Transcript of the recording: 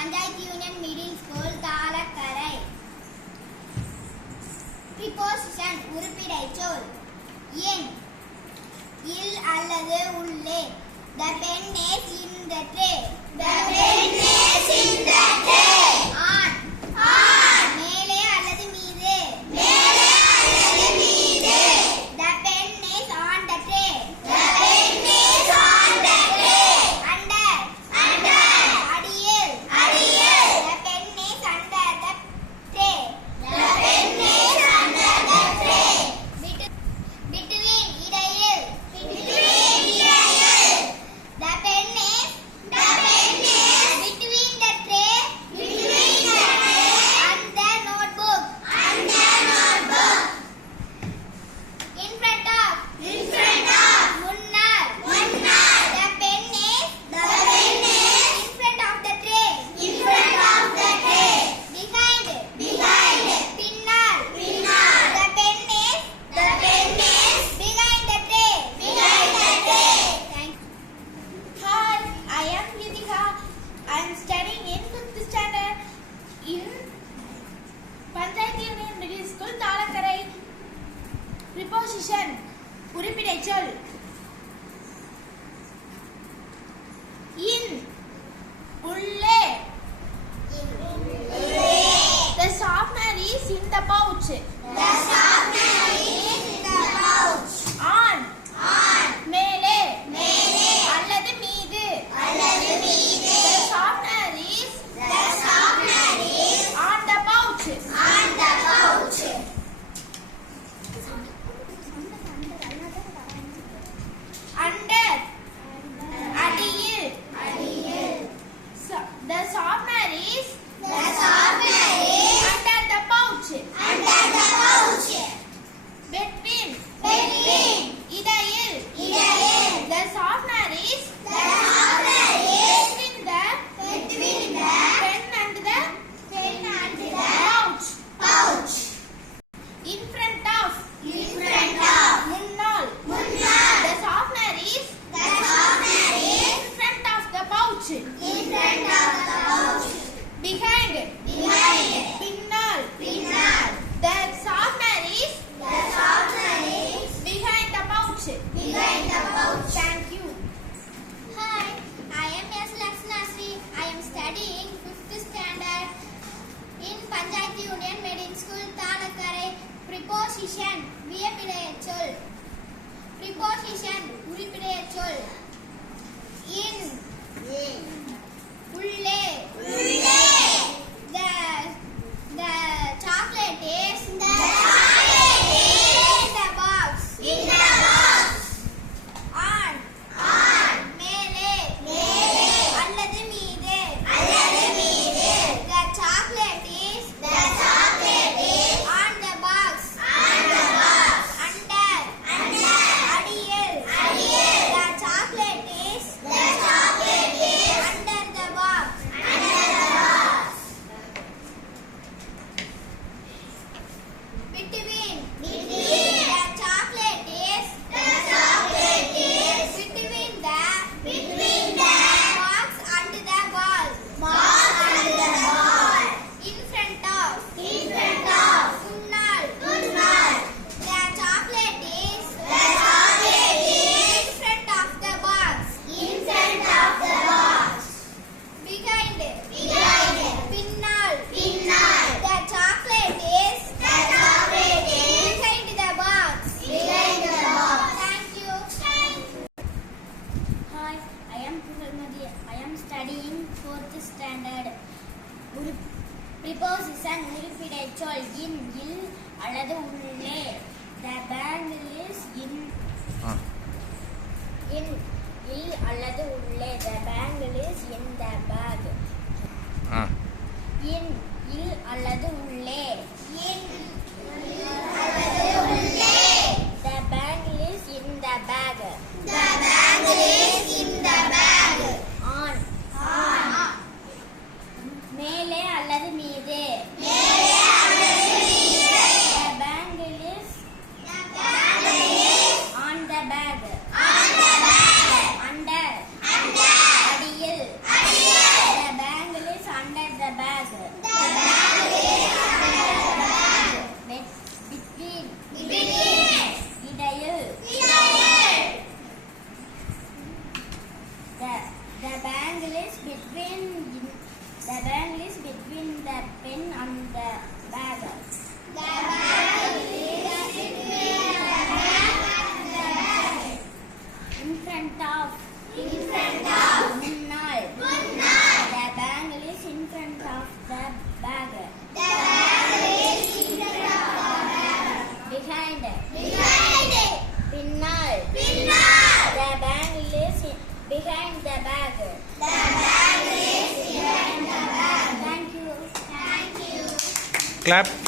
Panchayat Union Middle School, Talakkarai. Preposition உறுப்பிடைச்சொல் in il அல்லது உள்ளே. The pen is in the tray. The pen is in the tray. On மேலே அல்லது மீது. மேலே அல்லது மீது. The pen is on the tray. The pen is on the tray. Under அடியில். The pen is under the tray. The pen is under the tray. Between இடையில். The pen is between the tray and the notebook. In front of முன்னால். The pen is in front of the tray. Behind பின்னால். The pen is behind the tray. Thank you. Hi, I am Yutika. I am studying in 5th standard in Panchayat Union Middle School, Talakkarai. Preposition உறுப்பிடைச்சொல் in உள்ளே. The sharpener is in the pouch. On மேலே அல்லது மீது. The sharpener is on the pouch. Under அடியில். The sharpener is under the pouch. Between இடையில். The sharpener is between the pen and the pouch. In front of முன்னால். The sharpener is in front of the pouch. Behind பின்னால். The sharpener is behind the pouch. Thank you. Hi, I am S. Lakshnasri. I am studying 5th standard in Panchayat Union Middle School, Talakkarai. Preposition வியப்பிடைச்சொல். Preposition உறுப்பிடைச்சொல் in உள்ளே. The chocolate is in the box. On மேலே அல்லது மீது. The chocolate is on the box. Under அடியில். The chocolate is under the box. Between the chocolate is between the box and the ball. In front of முன்னால். The chocolate is in front of the box. Behind பின்னால். The chocolate is behind the box. Thank you. Hi, I am Pugalmadi. I am studying 4th standard. Preposition உறுப்பிடைச்சொல் in இல் அல்லது உள்ளே. The bag is in இல் அல்லது உள்ளே. The bag is in the bag. in இல் அல்லது உள்ளே. The bag is in the bag. On மேலே அல்லது மீது. The bag is on the bag. Under அடியில். The bag is under Clap.